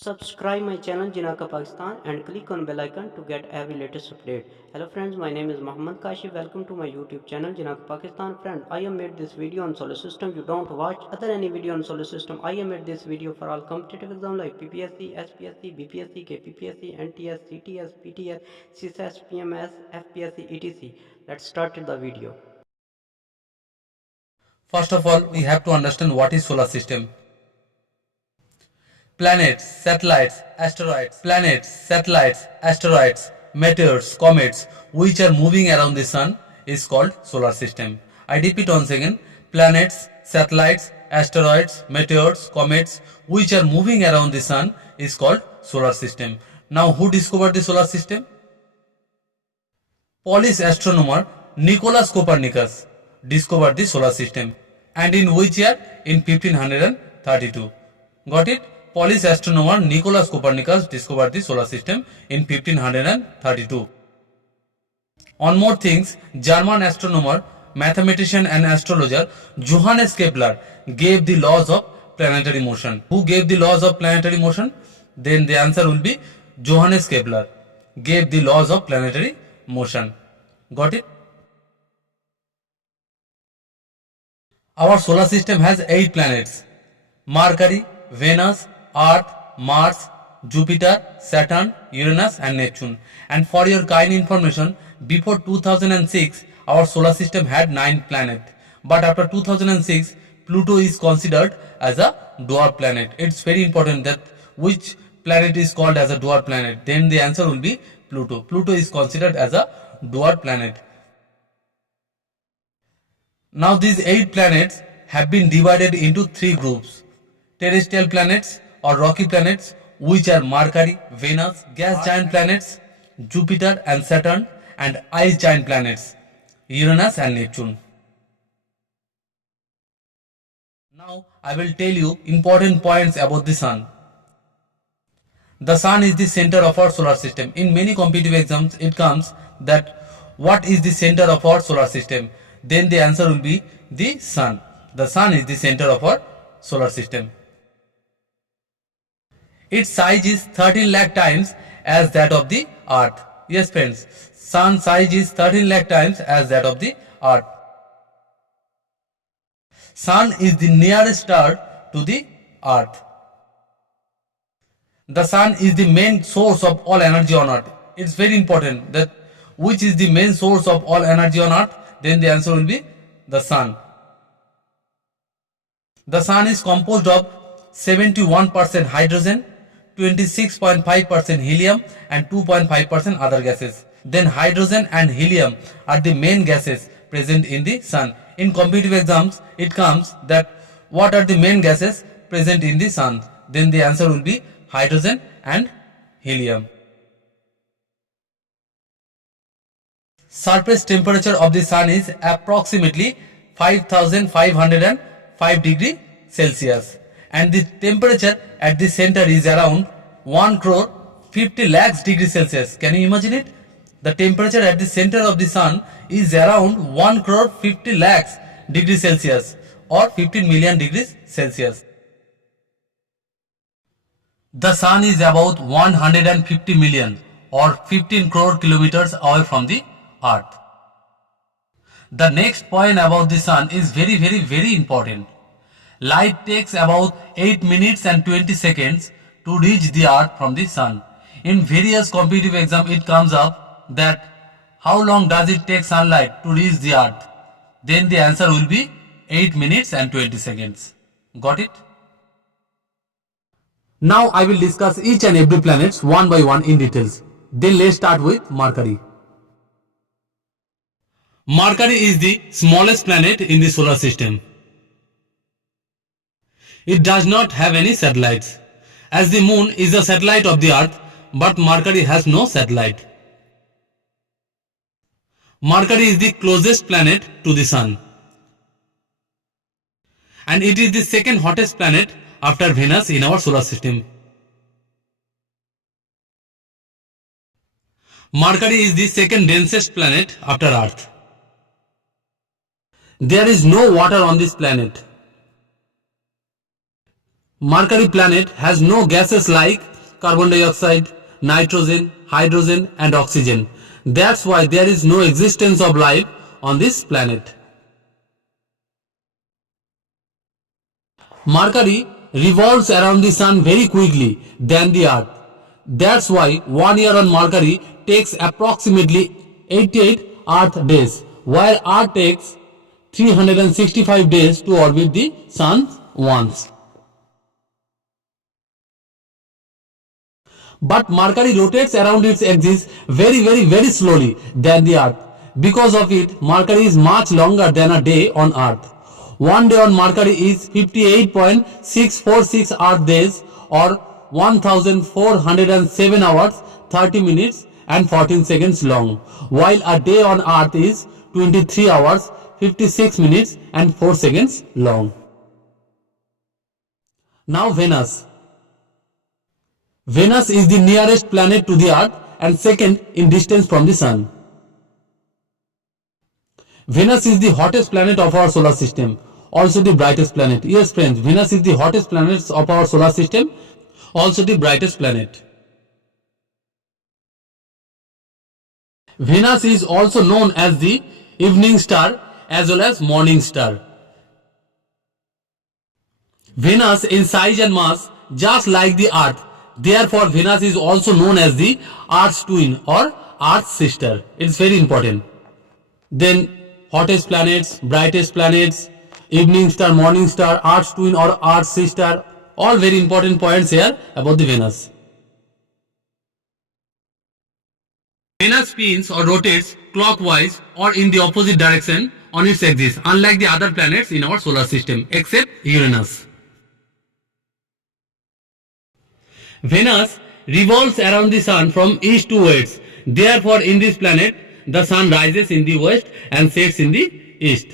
Subscribe my channel Jinaka Pakistan and click on bell icon to get every latest update. Hello friends, my name is Muhammad Kashi. Welcome to my YouTube channel Jinaka Pakistan. Friend, I have made this video on solar system. You don't watch other any video on solar system. I have made this video for all competitive exam like PPSC, SPSC, BPSC, KPPSC, NTS, CTS, PTS, CSS, PMS, FPSC, etc. Let's start the video. First of all, we have to understand what is solar system. Planets, satellites, meteors, comets, which are moving around the sun is called solar system. I repeat once again, planets, satellites, asteroids, meteors, comets, which are moving around the sun is called solar system. Now, who discovered the solar system? Polish astronomer Nicholas Copernicus discovered the solar system. And in which year? In 1532. Got it? Polish astronomer Nicholas Copernicus discovered the solar system in 1532. On more things, German astronomer, mathematician and astrologer Johannes Kepler gave the laws of planetary motion. Who gave the laws of planetary motion? Then the answer will be Johannes Kepler gave the laws of planetary motion. Got it? Our solar system has 8 planets: Mercury, Venus, Earth, Mars, Jupiter, Saturn, Uranus and Neptune. And for your kind information, before 2006, our solar system had 9 planets. But after 2006, Pluto is considered as a dwarf planet. It's very important that which planet is called as a dwarf planet. Then the answer will be Pluto. Pluto is considered as a dwarf planet. Now these 8 planets have been divided into 3 groups: terrestrial planets or rocky planets, which are Mercury, Venus; gas giant planets, Jupiter and Saturn; and ice giant planets, Uranus and Neptune. Now I will tell you important points about the Sun. The Sun is the center of our solar system. In many competitive exams it comes that what is the center of our solar system? Then the answer will be the Sun. The Sun is the center of our solar system. Its size is 13 lakh times as that of the Earth. Yes friends, Sun size is 13 lakh times as that of the Earth. Sun is the nearest star to the Earth. The Sun is the main source of all energy on Earth. It's very important that which is the main source of all energy on Earth. Then the answer will be the Sun. The Sun is composed of 71% hydrogen, 26.5% helium and 2.5% other gases. Then hydrogen and helium are the main gases present in the Sun. In competitive exams it comes that what are the main gases present in the Sun? Then the answer will be hydrogen and helium. Surface temperature of the Sun is approximately 5505 degree Celsius, and the temperature at the center is around 1 crore 50 lakhs degree Celsius. Can you imagine it? The temperature at the center of the Sun is around 1 crore 50 lakhs degree Celsius or 15 million degrees Celsius. The Sun is about 150 million or 15 crore kilometers away from the Earth. The next point about the Sun is very important. Light takes about 8 minutes and 20 seconds to reach the Earth from the Sun. In various competitive exams it comes up that how long does it take sunlight to reach the Earth? Then the answer will be 8 minutes and 20 seconds. Got it? Now I will discuss each and every planet one by one in details. Then let's start with Mercury. Mercury is the smallest planet in the solar system. It does not have any satellites, as the Moon is a satellite of the Earth, but Mercury has no satellite. Mercury is the closest planet to the Sun, and it is the second hottest planet after Venus in our solar system. Mercury is the second densest planet after Earth. There is no water on this planet. Mercury planet has no gases like carbon dioxide, nitrogen, hydrogen and oxygen. That's why there is no existence of life on this planet. Mercury revolves around the sun very quickly than the Earth. That's why 1 year on Mercury takes approximately 88 Earth days, while Earth takes 365 days to orbit the sun once. But Mercury rotates around its axis very slowly than the Earth. Because of it, Mercury is much longer than a day on Earth. 1 day on Mercury is 58.646 Earth days or 1407 hours, 30 minutes and 14 seconds long, while a day on Earth is 23 hours, 56 minutes and 4 seconds long. Now Venus. Venus is the nearest planet to the Earth and second in distance from the Sun. Venus is the hottest planet of our solar system, also the brightest planet. Yes friends, Venus is the hottest planet of our solar system, also the brightest planet. Venus is also known as the evening star as well as morning star. Venus in size and mass just like the Earth. Therefore, Venus is also known as the Earth's twin or Earth's sister. It's very important. Then hottest planets, brightest planets, evening star, morning star, Earth's twin or Earth's sister, all very important points here about the Venus. Venus spins or rotates clockwise or in the opposite direction on its axis, unlike the other planets in our solar system except Uranus. Venus revolves around the sun from east to west. Therefore, in this planet, the sun rises in the west and sets in the east.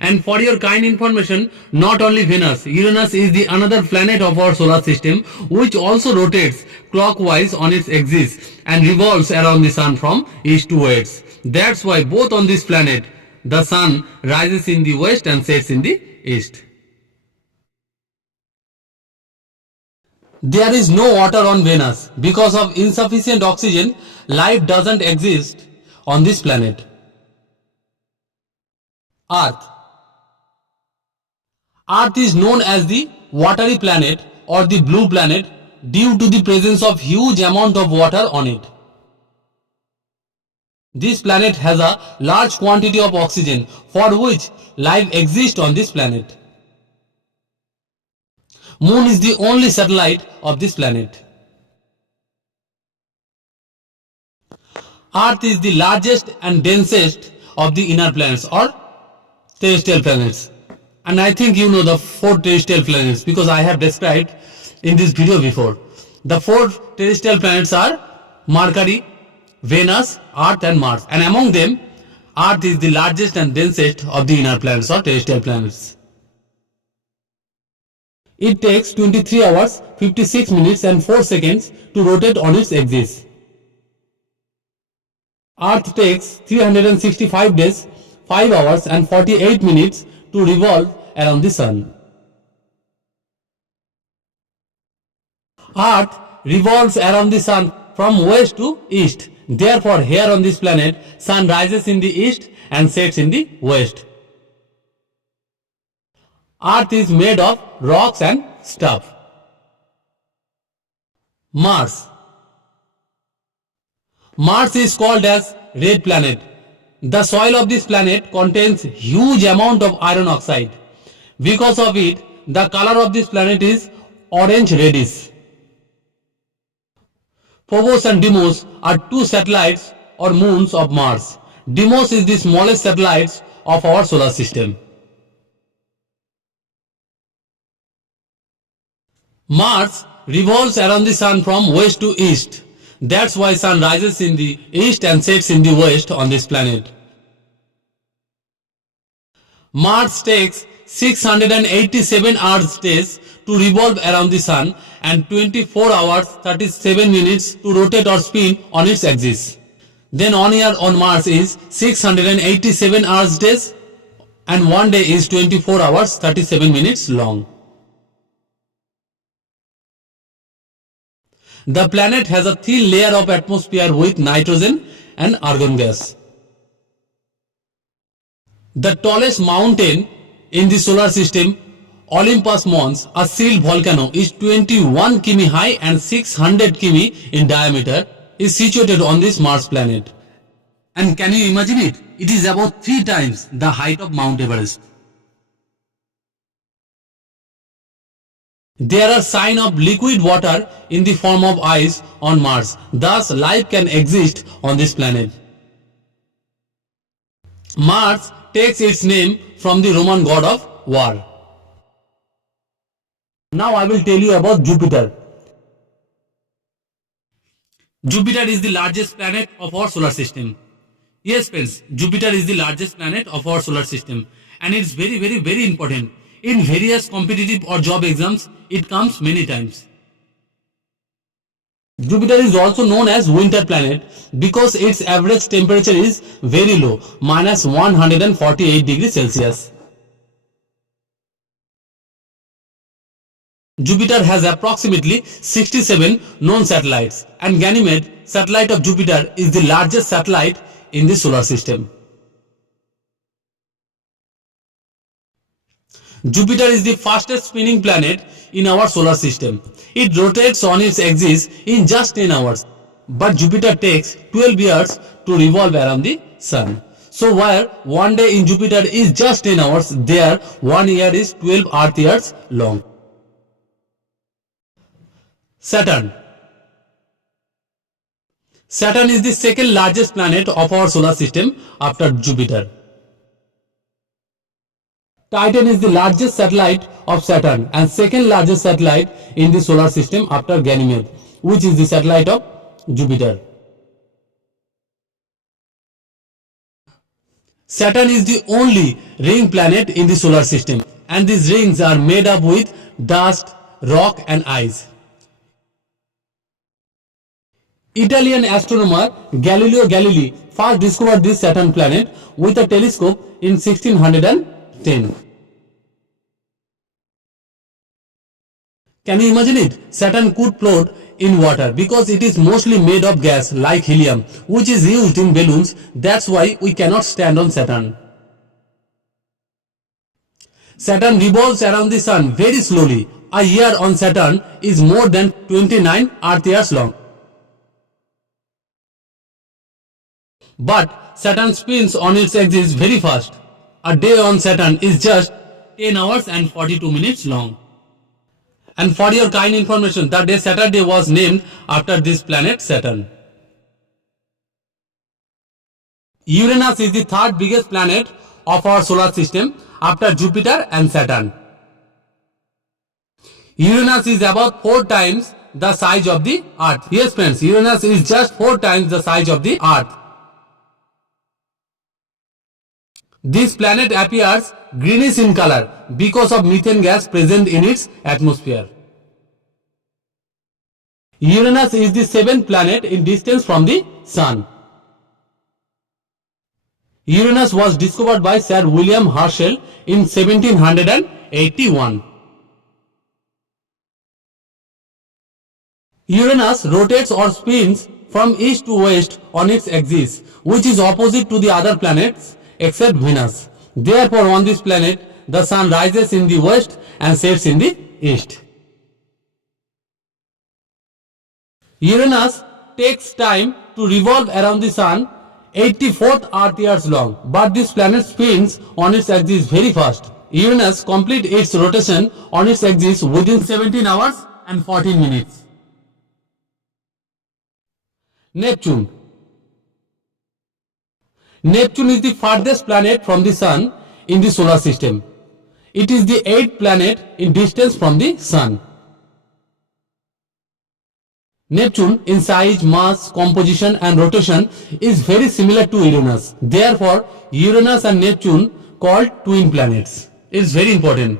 And for your kind information, not only Venus, Uranus is the another planet of our solar system which also rotates clockwise on its axis and revolves around the sun from east to west. That's why both on this planet, the sun rises in the west and sets in the east. There is no water on Venus. Because of insufficient oxygen, life doesn't exist on this planet. Earth. Earth is known as the watery planet or the blue planet due to the presence of huge amount of water on it. This planet has a large quantity of oxygen for which life exists on this planet. Moon is the only satellite of this planet. Earth is the largest and densest of the inner planets or terrestrial planets. And I think you know the 4 terrestrial planets because I have described in this video before. The 4 terrestrial planets are Mercury, Venus, Earth and Mars. And among them, Earth is the largest and densest of the inner planets or terrestrial planets. It takes 23 hours, 56 minutes and 4 seconds to rotate on its axis. Earth takes 365 days, 5 hours and 48 minutes to revolve around the Sun. Earth revolves around the Sun from west to east. Therefore, here on this planet, Sun rises in the east and sets in the west. Earth is made of rocks and stuff. Mars. Mars is called as red planet. The soil of this planet contains huge amount of iron oxide. Because of it, the color of this planet is orange reddish. Phobos and Deimos are 2 satellites or moons of Mars. Deimos is the smallest satellite of our solar system. Mars revolves around the Sun from west to east. That's why Sun rises in the east and sets in the west on this planet. Mars takes 687 Earth days to revolve around the Sun and 24 hours 37 minutes to rotate or spin on its axis. Then 1 year on Mars is 687 Earth days and 1 day is 24 hours 37 minutes long. The planet has a thin layer of atmosphere with nitrogen and argon gas. The tallest mountain in the solar system, Olympus Mons, a sealed volcano, is 21 km high and 600 km in diameter, is situated on this Mars planet. And can you imagine it? It is about 3 times the height of Mount Everest. There are signs of liquid water in the form of ice on Mars. Thus, life can exist on this planet. Mars takes its name from the Roman god of war. Now I will tell you about Jupiter. Jupiter is the largest planet of our solar system. Yes friends, Jupiter is the largest planet of our solar system and it's very important. In various competitive or job exams, it comes many times. Jupiter is also known as winter planet because its average temperature is very low, minus 148 degrees Celsius. Jupiter has approximately 67 known satellites and Ganymede, satellite of Jupiter, is the largest satellite in the solar system. Jupiter is the fastest spinning planet in our solar system. It rotates on its axis in just 10 hours. But Jupiter takes 12 years to revolve around the Sun. So where one day in Jupiter is just 10 hours, there 1 year is 12 Earth years long. Saturn. Saturn is the second largest planet of our solar system after Jupiter. Titan is the largest satellite of Saturn and second largest satellite in the solar system after Ganymede, which is the satellite of Jupiter. Saturn is the only ring planet in the solar system and these rings are made up with dust, rock and ice. Italian astronomer Galileo Galilei first discovered this Saturn planet with a telescope in 1610. Can you imagine it? Saturn could float in water because it is mostly made of gas like helium, which is used in balloons. That's why we cannot stand on Saturn. Saturn revolves around the Sun very slowly. A year on Saturn is more than 29 Earth years long. But Saturn spins on its axis very fast. A day on Saturn is just 10 hours and 42 minutes long. And for your kind information, the day Saturday was named after this planet Saturn. Uranus is the third biggest planet of our solar system after Jupiter and Saturn. Uranus is about 4 times the size of the Earth. Yes friends, Uranus is just 4 times the size of the Earth. This planet appears greenish in color because of methane gas present in its atmosphere. Uranus is the 7th planet in distance from the Sun. Uranus was discovered by Sir William Herschel in 1781. Uranus rotates or spins from east to west on its axis, which is opposite to the other planets except Venus. Therefore, on this planet, the Sun rises in the west and sets in the east. Uranus takes time to revolve around the Sun, 84th Earth years long, but this planet spins on its axis very fast. Uranus completes its rotation on its axis within 17 hours and 14 minutes. Neptune. Neptune is the farthest planet from the Sun in the solar system. It is the 8th planet in distance from the Sun. Neptune in size, mass, composition and rotation is very similar to Uranus. Therefore, Uranus and Neptune called twin planets. It is very important.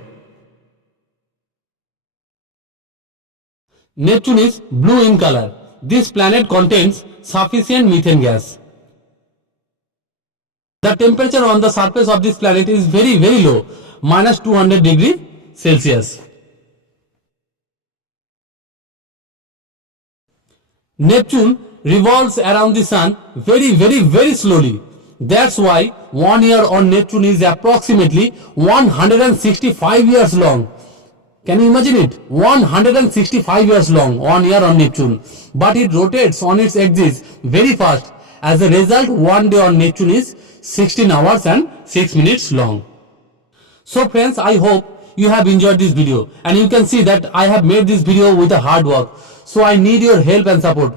Neptune is blue in color. This planet contains sufficient methane gas. The temperature on the surface of this planet is very low, minus 200 degrees Celsius. Neptune revolves around the sun very slowly. That's why 1 year on Neptune is approximately 165 years long. Can you imagine it? 165 years long, 1 year on Neptune. But it rotates on its axis very fast. As a result, 1 day on Neptune is 16 hours and 6 minutes long. So friends, I hope you have enjoyed this video, and you can see that I have made this video with a hard work. So I need your help and support.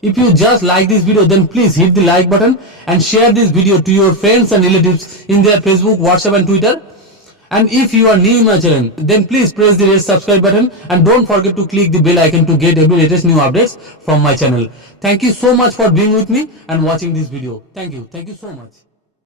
If you just like this video, then please hit the like button and share this video to your friends and relatives in their Facebook, WhatsApp and Twitter. And if you are new in my channel, then please press the red subscribe button and don't forget to click the bell icon to get every latest new updates from my channel. Thank you so much for being with me and watching this video. Thank you so much.